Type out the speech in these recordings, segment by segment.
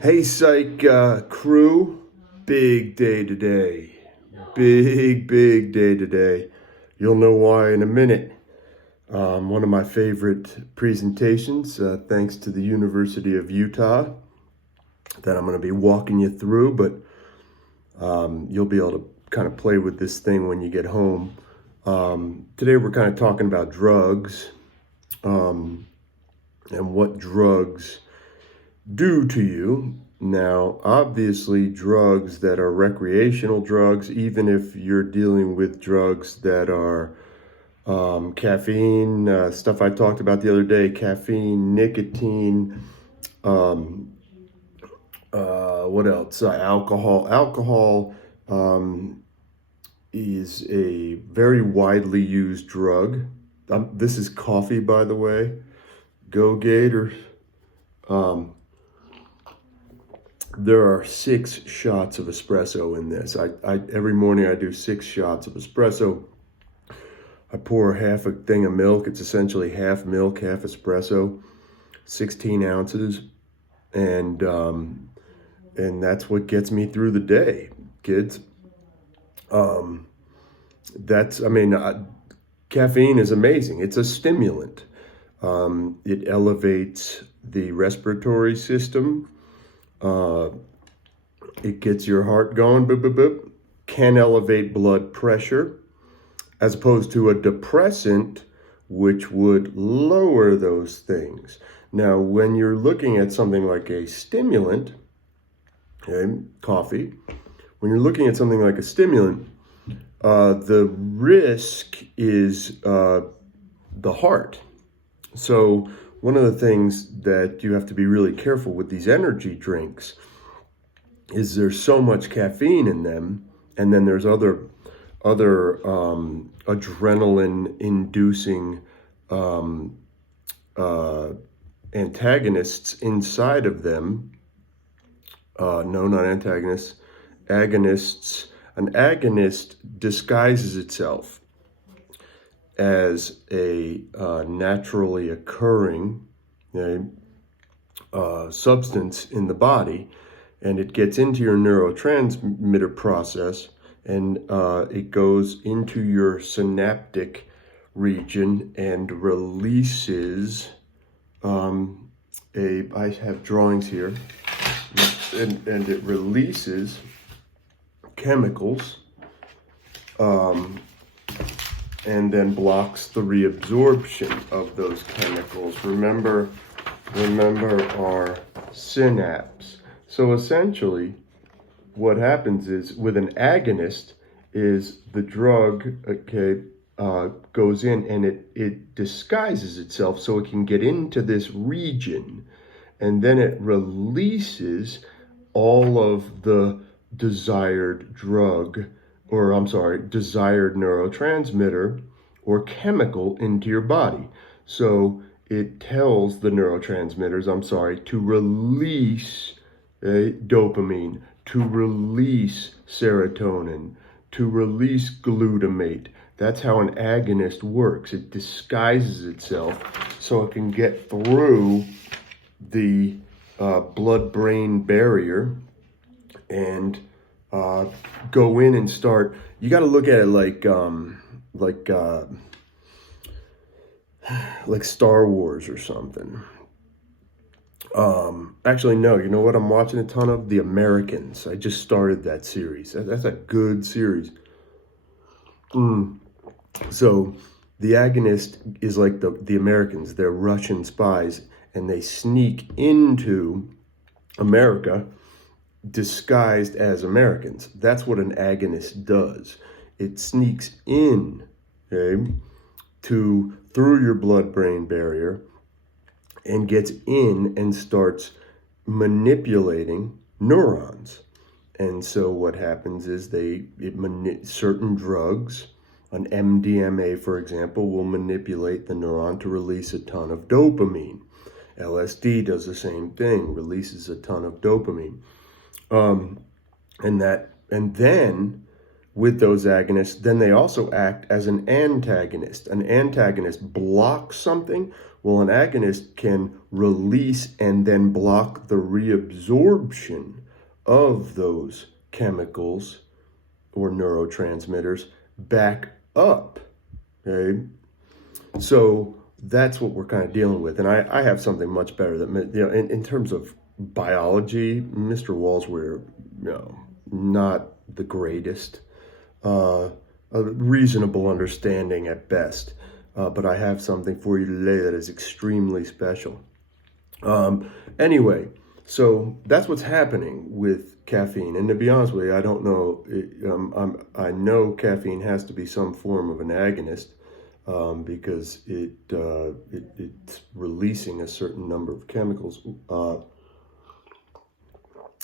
Hey, Psych crew, big day today. Big day today. You'll know why in a minute. One of my favorite presentations, thanks to the University of Utah, that I'm going to be walking you through, but you'll be able to kind of play with this thing when you get home. Today we're kind of talking about drugs and what drugs do to you. Now, obviously, drugs that are recreational drugs, even if you're dealing with drugs that are caffeine, stuff I talked about the other day, caffeine, nicotine, um, what else? Alcohol. Alcohol is a very widely used drug. This is coffee, by the way. Go Gators. Um, There are 6 shots of espresso in this. Every morning I do 6 shots of espresso. I pour half a thing of milk. It's essentially half milk, half espresso, 16 ounces, and that's what gets me through the day, kids. Um, that's I mean, caffeine is amazing. It's a stimulant. It elevates the respiratory system. Uh, it gets your heart going, boop, boop, boop. Can elevate blood pressure, as opposed to a depressant, which would lower those things. Now, when you're looking at something like a stimulant, okay, coffee, when you're looking at something like a stimulant, the risk is the heart. So one of the things that you have to be really careful with these energy drinks is there's so much caffeine in them, and then there's other adrenaline inducing uh, antagonists inside of them. No, not antagonists, agonists. An agonist disguises itself as a naturally occurring substance in the body, and it gets into your neurotransmitter process, and it goes into your synaptic region and releases I have drawings here, and it releases chemicals, and then blocks the reabsorption of those chemicals. Remember our synapse. So essentially, what happens is with an agonist is the drug, okay, goes in and it disguises itself so it can get into this region, and then it releases all of the desired desired neurotransmitter or chemical into your body. So it tells the neurotransmitters, to release dopamine, to release serotonin, to release glutamate. That's how an agonist works. It disguises itself so it can get through the blood-brain barrier and go in and start. You got to look at it like Star Wars or something. Actually, no. You know what? I'm watching a ton of The Americans. I just started that series. That's a good series. So the agonist is like the Americans. They're Russian spies, and they sneak into America disguised as Americans. That's what an agonist does. It sneaks in, okay, through your blood-brain barrier and gets in and starts manipulating neurons. And so what happens is certain drugs, an MDMA, for example, will manipulate the neuron to release a ton of dopamine. LSD does the same thing, releases a ton of dopamine. And then with those agonists, then they also act as an antagonist. An antagonist blocks something. Well, an agonist can release and then block the reabsorption of those chemicals or neurotransmitters back up. Okay, so that's what we're kind of dealing with. And I have something much better that, in terms of biology, Mr. Walsware, not the greatest. A reasonable understanding at best. But I have something for you today that is extremely special. Anyway, so that's what's happening with caffeine. And to be honest with you, I don't know. I know caffeine has to be some form of an agonist because it's releasing a certain number of chemicals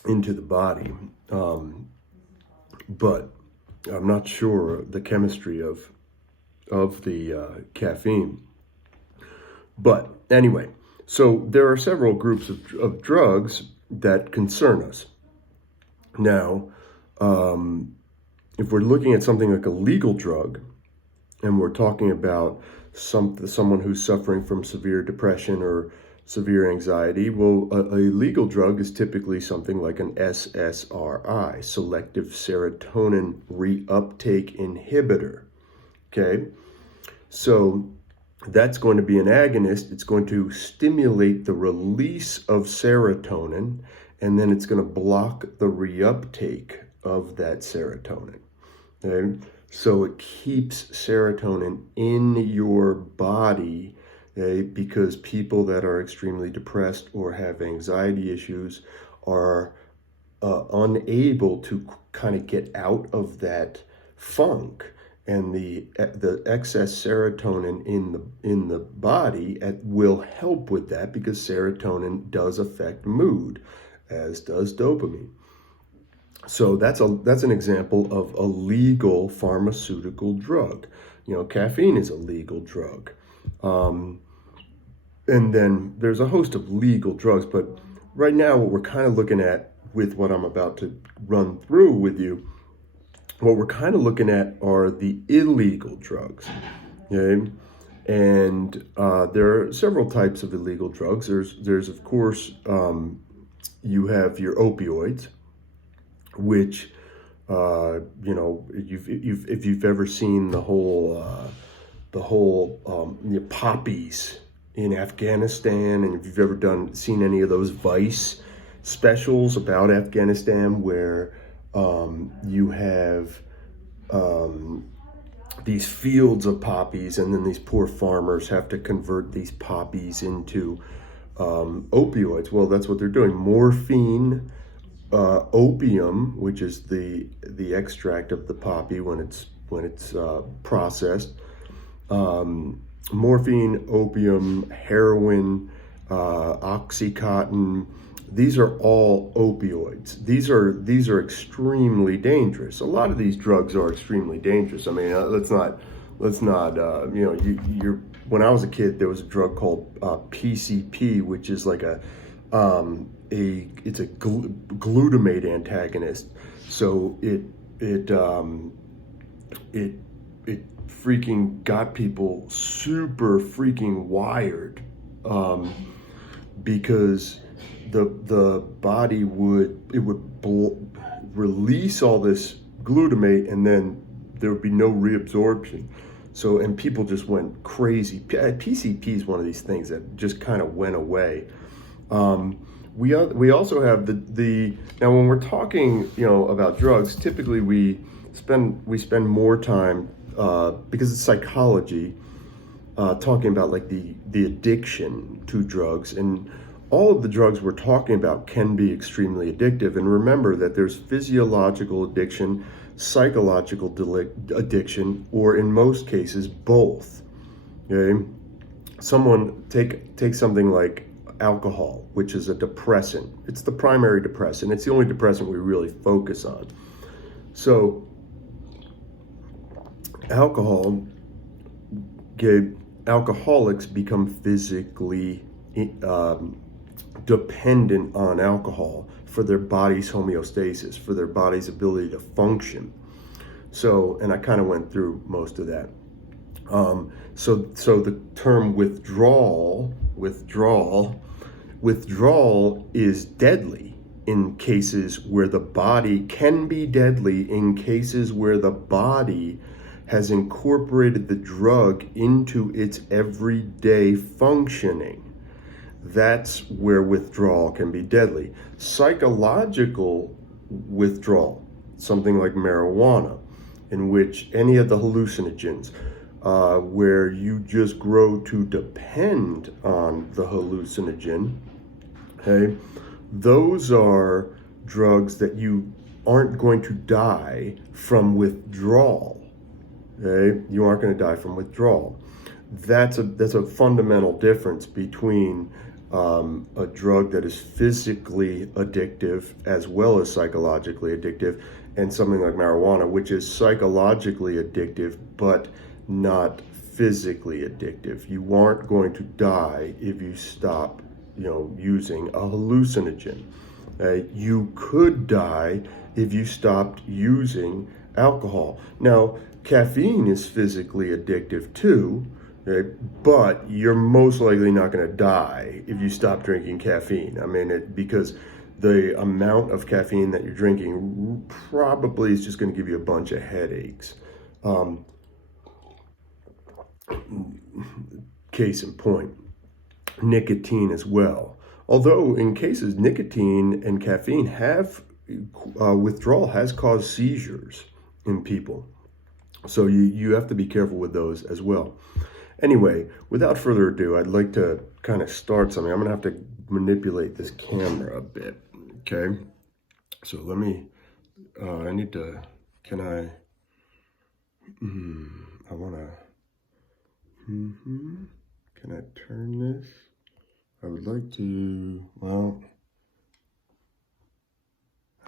into the body. But I'm not sure the chemistry of the caffeine. But anyway, so there are several groups of drugs that concern us. Now, if we're looking at something like a legal drug, and we're talking about someone who's suffering from severe depression or severe anxiety, well, a legal drug is typically something like an SSRI, selective serotonin reuptake inhibitor. Okay, so that's going to be an agonist. It's going to stimulate the release of serotonin, and then it's going to block the reuptake of that serotonin. Okay, so it keeps serotonin in your body. Okay, because people that are extremely depressed or have anxiety issues are unable to kind of get out of that funk, and the excess serotonin in the body will help with that, because serotonin does affect mood, as does dopamine. So that's an example of a legal pharmaceutical drug. Caffeine is a legal drug. And then there's a host of legal drugs, but right now what we're kind of looking at with what I'm about to run through with you, what we're kind of looking at are the illegal drugs. Okay? And there are several types of illegal drugs. There's of course, you have your opioids, which if you've ever seen the whole poppies in Afghanistan, and if you've ever seen any of those Vice specials about Afghanistan, where you have these fields of poppies, and then these poor farmers have to convert these poppies into opioids. Well, that's what they're doing. Morphine, opium, which is the extract of the poppy when it's processed. Morphine, opium, heroin, Oxycontin. These are all opioids. These are extremely dangerous. A lot of these drugs are extremely dangerous. I mean, let's not. When I was a kid, there was a drug called PCP, which is like it's a glutamate antagonist. So it freaking got people super freaking wired, because the body would release all this glutamate, and then there would be no reabsorption. So, and people just went crazy. PCP is one of these things that just kind of went away. We also have the now when we're talking about drugs, typically we spend more time because it's psychology, talking about like the addiction to drugs. And all of the drugs we're talking about can be extremely addictive. And remember that there's physiological addiction, psychological addiction, or in most cases both. Okay, someone take something like alcohol, which is a depressant. It's the primary depressant. It's the only depressant we really focus on. So alcoholics become physically dependent on alcohol for their body's homeostasis, for their body's ability to function. So, and I kind of went through most of that. So the term withdrawal is deadly in cases where the body can be deadly, in cases where the body has incorporated the drug into its everyday functioning. That's where withdrawal can be deadly. Psychological withdrawal, something like marijuana, in which any of the hallucinogens, where you just grow to depend on the hallucinogen, okay, those are drugs that you aren't going to die from withdrawal. Okay, you aren't going to die from withdrawal. That's a fundamental difference between a drug that is physically addictive as well as psychologically addictive, and something like marijuana, which is psychologically addictive but not physically addictive. You aren't going to die if you stop, using a hallucinogen. You could die if you stopped using alcohol. Now, caffeine is physically addictive too, okay, but you're most likely not going to die if you stop drinking caffeine. I mean, because the amount of caffeine that you're drinking probably is just going to give you a bunch of headaches. Case in point, nicotine as well. Although in cases, nicotine and caffeine have withdrawal has caused seizures in people. So you have to be careful with those as well. Anyway, without further ado, I'd like to kind of start something. I'm going to have to manipulate this camera a bit, okay? So let me, I need to, can I want to, can I turn this? I would like to, well,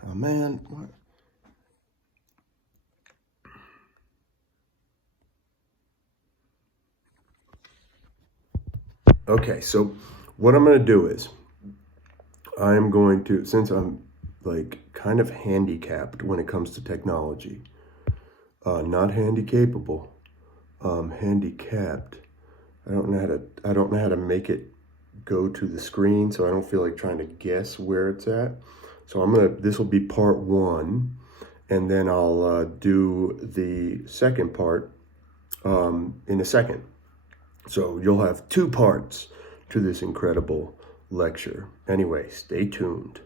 oh man, what? Okay, so what I'm going to do is I'm going to, since I'm like kind of handicapped when it comes to technology, not handy-capable, handicapped. I don't know how to make it go to the screen, so I don't feel like trying to guess where it's at. So this will be part one, and then I'll do the second part in a second. So you'll have two parts to this incredible lecture. Anyway, stay tuned.